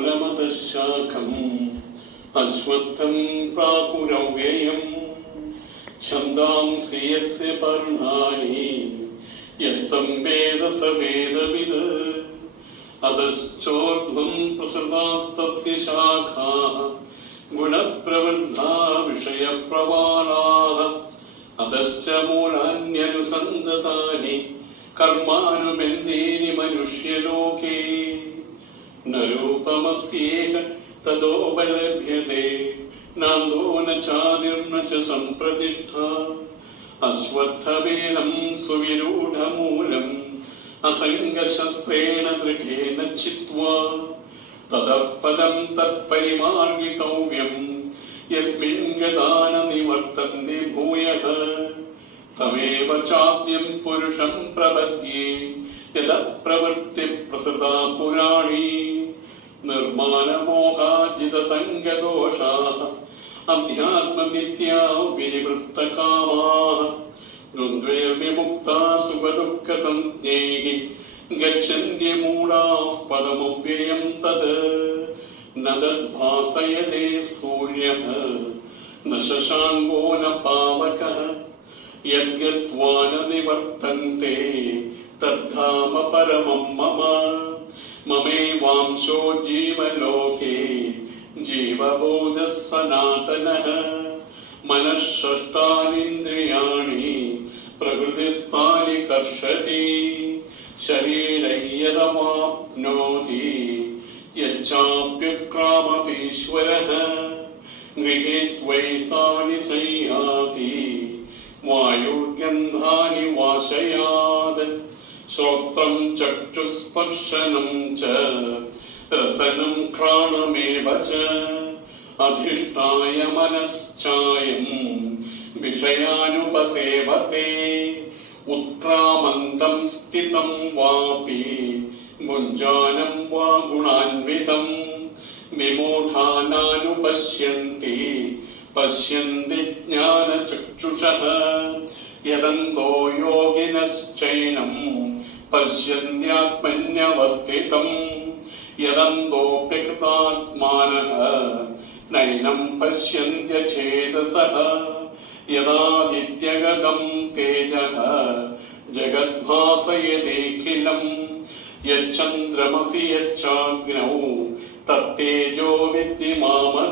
ഊർധ്വമൂലമതശാഖം അശ്വത്ഥം പ്രാപുരവ്യയം ഛന്ദാംസി യസ്യ പർണാനി യസ്തം വേദ സ വേദവിദ് അധശ്ചോർധ്വം പ്രസൃതാസ്തസ്യ ശാഖാः ഗുണപ്രവൃദ്ധാ വിഷയപ്രവാളാः അധശ്ച മൂലാന്യനുസന്തതാനി കർമാനുബന്ധീനി മനുഷ്യലോകേ ജ്ഞാനരൂപമസ്യേഹ തദോപലഭ്യതേ നാന്തോ ന ചാതിർന ച സംപ്രതിഷ്ഠ അശ്വത്ഥവേദം സുവിരൂഢമൂലം അസംഗശസ്ത്രേണ ദൃഢേന ചിത്വാ. തതഃ പദം തത്പരിമാർഗിതവ്യം യസ്മിൻ ഗതാന നിവർത്തന്തി ഭൂയഃ. തമേവ ചാദ്യം പുരുഷം പ്രപദ്യേ. യഥ പ്രവൃത്തി പ്രസൃതാ പുരാണീ. पुराणी निर्माणमोहाजितसङ्गदोषाः अध्यात्मनित्या विनिवृत्तकामाः द्वन्द्वैर्विमुक्ता सुखदुःखसञ्ज्ञैः गच्छन्त्यमूढाः पदमव्ययं तत्, न तद्भासयते सूर्यः, न शशाङ्को न पावकः, यद्गत्वा न निवर्तन्ते, तद्धाम परमं मम। ममैवांशो जीवलोके जीवबोधः सनातनः मनः षष्ठानीन्द्रियाणि प्रकृतिस्थानि कर्षति शरीरं यदवाप्नोति यच्चाप्युत्क्रामतीश्वरः गृहीत्वैतानि संयाति, वायुर्गन्धानि वाशयात्। श्रोत्रं चक्षुस्पर्शनं च रसनं घ्राणमेव च अधिष्ठाय मनश्चायं विषयानुपसेवते उत्क्रामन्तं स्थितं वापि गुञ्जानं वा गुणान्वितं विमूढानानुपश्यन्ति पश्यन्ति ज्ञानचक्षुषः यदन्तो योगिनश्चैनं पश्यन्त्यात्मन्यवस्थितम् यदन्तोऽप्यकृतात्मानः नैनं पश्यन्त्यचेतसः यदादित्यगतं तेजः जगद्भासयतेऽखिलम् यच्चन्द्रमसि यच्चाग्नौ तत्तेजो विद्धि मामकम्